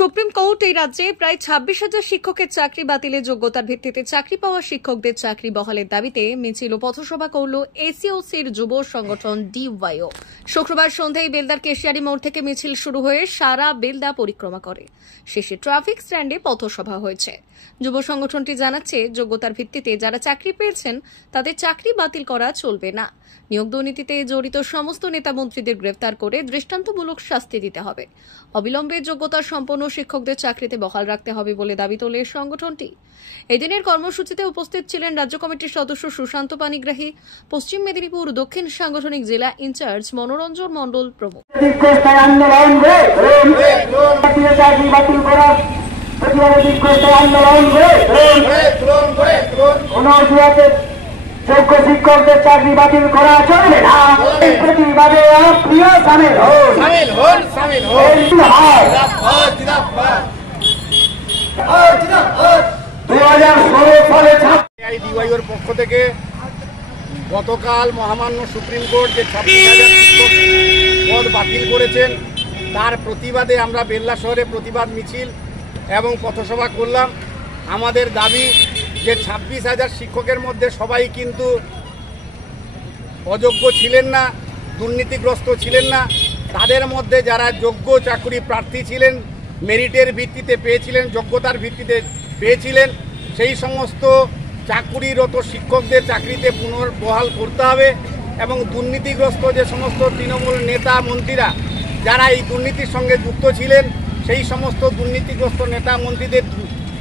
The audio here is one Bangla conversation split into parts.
সুপ্রিম কোর্ট এই রাজ্যে প্রায় 26,000 শিক্ষকের চাকরি বাতিলের যোগ্যতার ভিত্তিতে চাকরি পাওয়া শিক্ষকদের চাকরি বহালের দাবিতে মিছিল ও পথসভা করল এসইউসির যুব সংগঠন ডিওয়াইও। শুক্রবার সন্ধ্যায় বেলদার কেশিয়ারি মোড় থেকে মিছিল শুরু হয়ে সারা বেলদা পরিক্রমা করে শেষে ট্রাফিক স্ট্যান্ডে পথসভা হয়েছে। যুব সংগঠনটি জানাচ্ছে, যোগ্যতার ভিত্তিতে যারা চাকরি পেয়েছেন তাদের চাকরি বাতিল করা চলবে না। নিয়োগ দুর্নীতিতে জড়িত সমস্ত নেতা মন্ত্রীদের গ্রেফতার করে দৃষ্টান্তমূলক শাস্তি দিতে হবে। অবিলম্বে যোগ্যতা সম্পন্ন শিক্ষকদের চাকরিতে বহাল রাখতে হবে বলে দাবি তোলে সংগঠনটি। এদিনের কর্মসূচিতে উপস্থিত ছিলেন রাজ্য কমিটির সদস্য সুশান্ত পানিগ্রাহী, পশ্চিম মেদিনীপুর দক্ষিণ সাংগঠনিক জেলা ইনচার্জ মনোরঞ্জন মণ্ডল প্রমুখ। যোগ্য শিক্ষকদের চাকরি বাতিল করা চলবে না। এই প্রতিবাদে প্রিয় সামিল হন। 2016 সালে ডিওয়াইওর পক্ষ থেকে গতকাল মহামান্য সুপ্রিম কোর্ট যে 26,000 শিক্ষক পদ বাতিল করেছেন তার প্রতিবাদে আমরা বেল্লা শহরে প্রতিবাদ মিছিল এবং পথসভা করলাম। আমাদের দাবি যে 26,000 শিক্ষকের মধ্যে সবাই কিন্তু অযোগ্য ছিলেন না, দুর্নীতিগ্রস্ত ছিলেন না। তাদের মধ্যে যারা যোগ্য চাকরি প্রার্থী ছিলেন, মেরিটের ভিত্তিতে পেয়েছিলেন, যোগ্যতার ভিত্তিতে পেয়েছিলেন, সেই সমস্ত চাকরিরত শিক্ষকদের চাকরিতে পুনর্বহাল করতে হবে এবং দুর্নীতিগ্রস্ত যে সমস্ত তৃণমূল নেতা মন্ত্রীরা যারা এই দুর্নীতির সঙ্গে যুক্ত ছিলেন সেই সমস্ত দুর্নীতিগ্রস্ত নেতা মন্ত্রীদের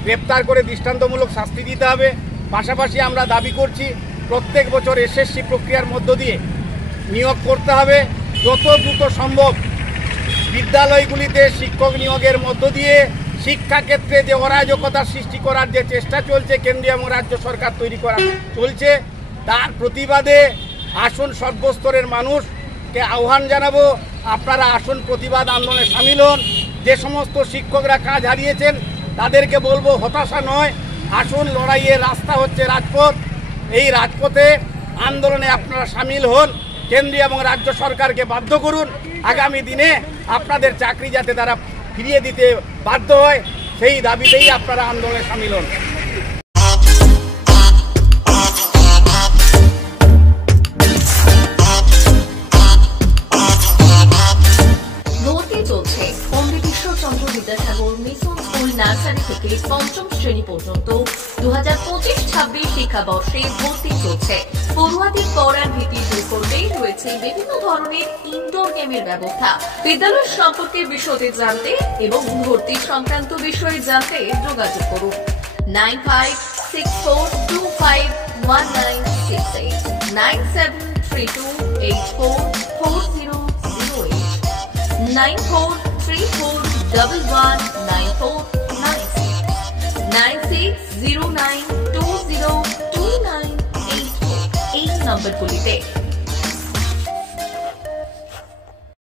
গ্রেপ্তার করে দৃষ্টান্তমূলক শাস্তি দিতে হবে। পাশাপাশি আমরা দাবি করছি প্রত্যেক বছর এসএসসি প্রক্রিয়ার মধ্য দিয়ে নিয়োগ করতে হবে। যত দ্রুত সম্ভব বিদ্যালয়গুলিতে শিক্ষক নিয়োগের মধ্য দিয়ে শিক্ষাক্ষেত্রে যে অরাজকতার সৃষ্টি করার যে চেষ্টা চলছে কেন্দ্রীয় এবং রাজ্য সরকার তৈরি করা চলছে, তার প্রতিবাদে আসুন সর্বস্তরের মানুষকে আহ্বান জানাবো, আপনারা আসুন প্রতিবাদ আন্দোলনে সামিল হন। যে সমস্ত শিক্ষকরা কাজ হারিয়েছেন তাদেরকে বলবো হতাশা নয়, আসুন লড়াইয়ের রাস্তা হচ্ছে রাজপথ। এই রাজপথে আন্দোলনে আপনারা সামিল হন, কেন্দ্রীয় এবং রাজ্য সরকারকে বাধ্য করুন আগামী দিনে আপনাদের চাকরি যাতে তারা ফিরিয়ে দিতে বাধ্য হয়, সেই দাবিতেই আপনারা আন্দোলনে সামিল হন। নার্সারি থেকে পঞ্চম শ্রেণী পর্যন্ত 2025-26 শিক্ষাবর্ষে ভর্তি চলছে। পড়ুয়াদের পড়ার ভীতি দূর করতেই রয়েছে বিভিন্ন ধরনের ইনডোর গেমের ব্যবস্থা। বিদ্যালয় সম্পর্কে বিশদে জানতে এবং ভর্তি সংক্রান্ত বিষয়ে জানতে যোগাযোগ করুন 9564251968 9732844008 9434119496 9609202984 এই নম্বরগুলিতে